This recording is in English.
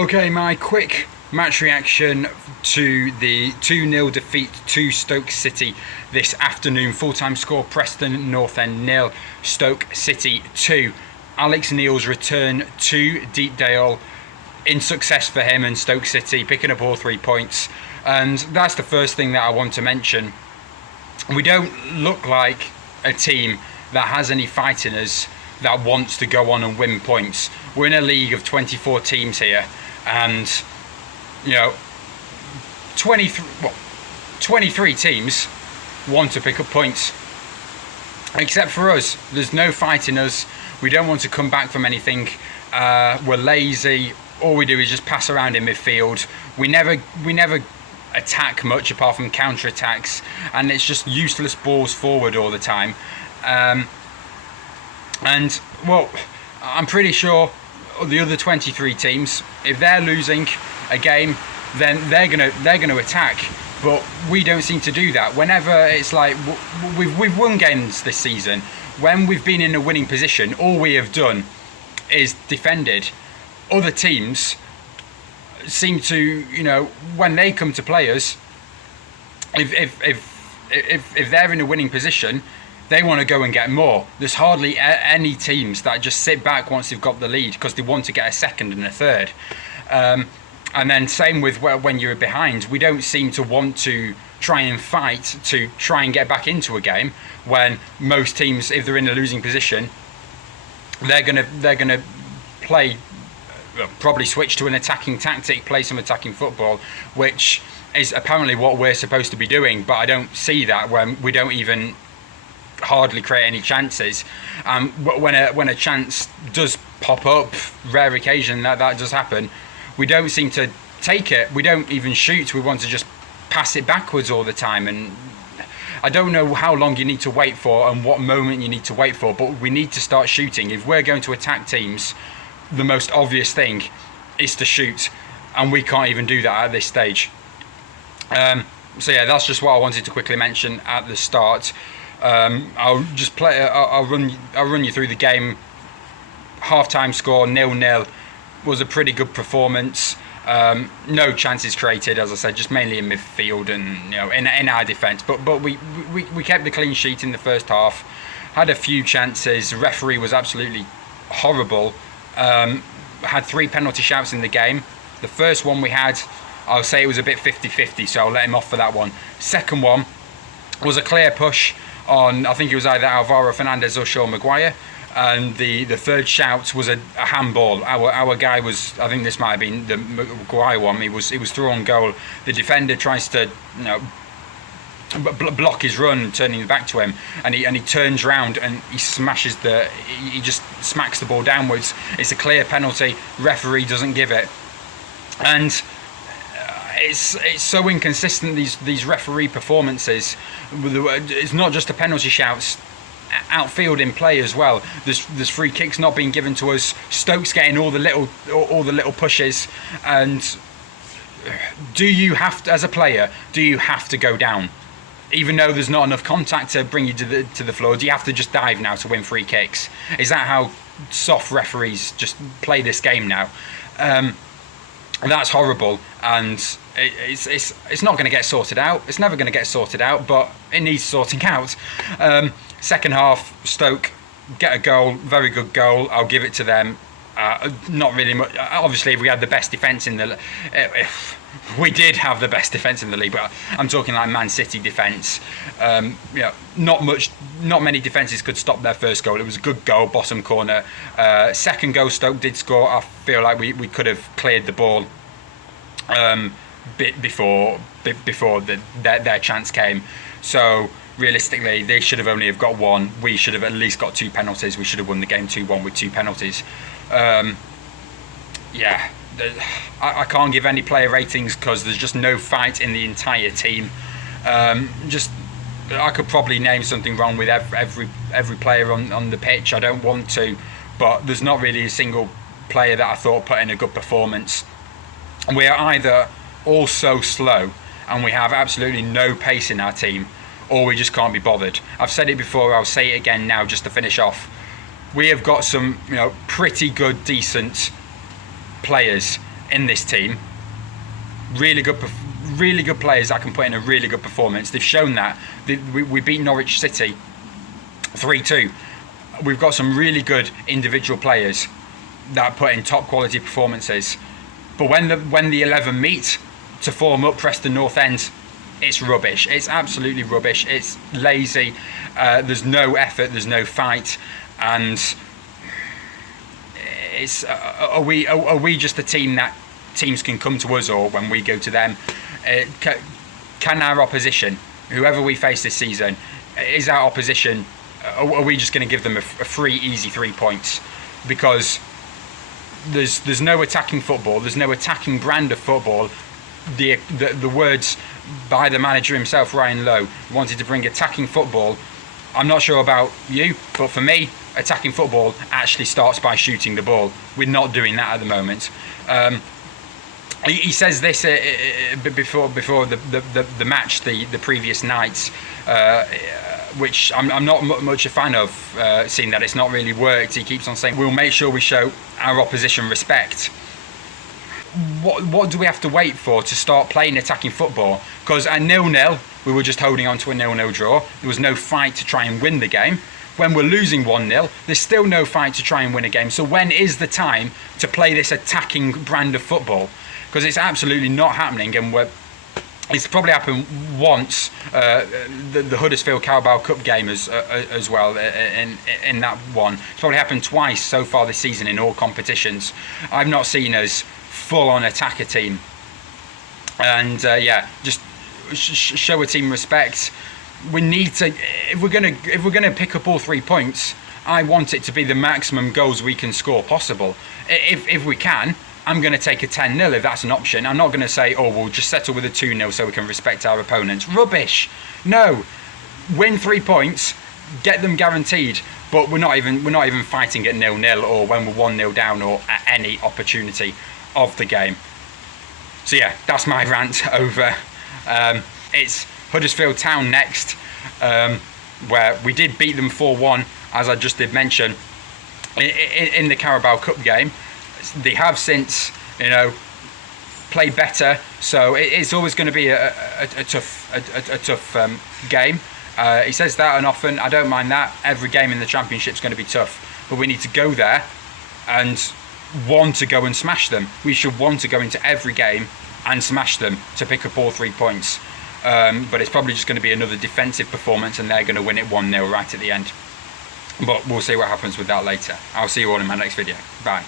Okay, my quick match reaction to the 2-0 defeat to Stoke City this afternoon. Full-time score: Preston North End 0, Stoke City 2. Alex Neil's return to Deepdale in success for him and Stoke City, picking up all 3 points. And that's the first thing that I want to mention. We don't look like a team that has any fight in us, that wants to go on and win points. We're in a league of 24 teams here, and 23 teams want to pick up points, except for us. There's no fight in us. We don't want to come back from anything. We're lazy. All we do is just pass around in midfield. We never attack much apart from counter attacks, and it's just useless balls forward all the time. And well, I'm pretty sure the other 23 teams, if they're losing a game, then they're gonna attack. But we don't seem to do that. Whenever it's like we've won games this season, when we've been in a winning position, all we have done is defended. Other teams seem to, when they come to play us, if they're in a winning position, they want to go and get more. There's hardly any teams that just sit back once they've got the lead because they want to get a second and a third. And then same with when you're behind. We don't seem to want to try and fight to try and get back into a game, when most teams, if they're in a losing position, they're gonna play, probably switch to an attacking tactic, play some attacking football, which is apparently what we're supposed to be doing. But I don't see that when we don't even hardly create any chances. When a chance does pop up, rare occasion that does happen, we don't seem to take it. We don't even shoot. We want to just pass it backwards all the time. And I don't know how long you need to wait for and what moment you need to wait for, but we need to start shooting. If we're going to attack teams, the most obvious thing is to shoot, and we can't even do that at this stage. So yeah, that's just what I wanted to quickly mention at the start. I'll run you through the game. Half-time score 0-0 was a pretty good performance. No chances created, as I said, just mainly in midfield and in our defence. But we kept the clean sheet in the first half. Had a few chances. Referee was absolutely horrible. Had 3 penalty shouts in the game. The first one we had, I'll say it was a bit 50-50, so I'll let him off for that one. Second one was a clear push on, I think it was either Alvaro Fernandez or Sean Maguire, and the third shout was a handball. Our guy was, I think this might have been the Maguire one, he was through on goal. The defender tries to block his run, turning back to him, and he turns round and he smashes he just smacks the ball downwards. It's a clear penalty. Referee doesn't give it, and it's so inconsistent, these referee performances. It's not just the penalty shouts, outfield in play as well. There's free kicks not being given to us. Stoke's getting all the little pushes. And do you have to, as a player, do you have to go down, even though there's not enough contact to bring you to the floor? Do you have to just dive now to win free kicks? Is that how soft referees just play this game now? That's horrible, and it's not going to get sorted out. It's never going to get sorted out, but it needs sorting out. Second half, Stoke get a goal, very good goal. I'll give it to them. Not really much. Obviously, we had the best defence in the. We did have the best defence in the league, but I'm talking like Man City defence. Not many defences could stop their first goal. It was a good goal, bottom corner. Second goal Stoke did score. I feel like we could have cleared the ball before their chance came. So realistically, they should have only have got one. We should have at least got 2 penalties. We should have won the game 2-1 with 2 penalties. I can't give any player ratings because there's just no fight in the entire team. I could probably name something wrong with every player on the pitch. I don't want to, but there's not really a single player that I thought put in a good performance. We are either all so slow and we have absolutely no pace in our team, or we just can't be bothered. I've said it before, I'll say it again now just to finish off. We have got some, pretty good, decent players in this team. Really good players that can put in a really good performance. They've shown that. We beat Norwich City 3-2. We've got some really good individual players that put in top quality performances. But when the 11 meet to form up Preston North End, it's rubbish. It's absolutely rubbish. It's lazy. There's no effort. There's no fight. And it's are we just a team that teams can come to us, or when we go to them? Can our opposition, whoever we face this season, is our opposition? Are we just going to give them a free, easy 3 points? Because there's no attacking football. There's no attacking brand of football. The words by the manager himself, Ryan Lowe, wanted to bring attacking football. I'm not sure about you, but for me, attacking football actually starts by shooting the ball. We're not doing that at the moment. He says this before the match, the previous night, which I'm not much a fan of, seeing that it's not really worked. He keeps on saying, we'll make sure we show our opposition respect. What do we have to wait for to start playing attacking football? Because at 0-0, we were just holding on to a 0-0 draw. There was no fight to try and win the game. When we're losing 1-0, there's still no fight to try and win a game. So when is the time to play this attacking brand of football? Because it's absolutely not happening, and it's probably happened once, the Huddersfield Carabao Cup game as well, in that one. It's probably happened twice so far this season in all competitions. I've not seen us full-on attacker team. And just show a team respect. We need to, if we're gonna pick up all 3 points, I want it to be the maximum goals we can score possible. If we can, I'm going to take a 10-0 if that's an option. I'm not going to say, oh, we'll just settle with a 2-0 so we can respect our opponents. Rubbish. No. Win 3 points, get them guaranteed, but we're not even fighting at 0-0 or when we're 1-0 down or at any opportunity of the game. So yeah, that's my rant over. It's Huddersfield Town next, where we did beat them 4-1, as I just did mention, in the Carabao Cup game. They have since, played better, so it's always going to be a tough game. He says that, and often I don't mind that. Every game in the Championship is going to be tough, but we need to go there and want to go and smash them. We should want to go into every game and smash them to pick up all 3 points. But it's probably just going to be another defensive performance, and they're going to win it 1-0 right at the end. But we'll see what happens with that later. I'll see you all in my next video. Bye.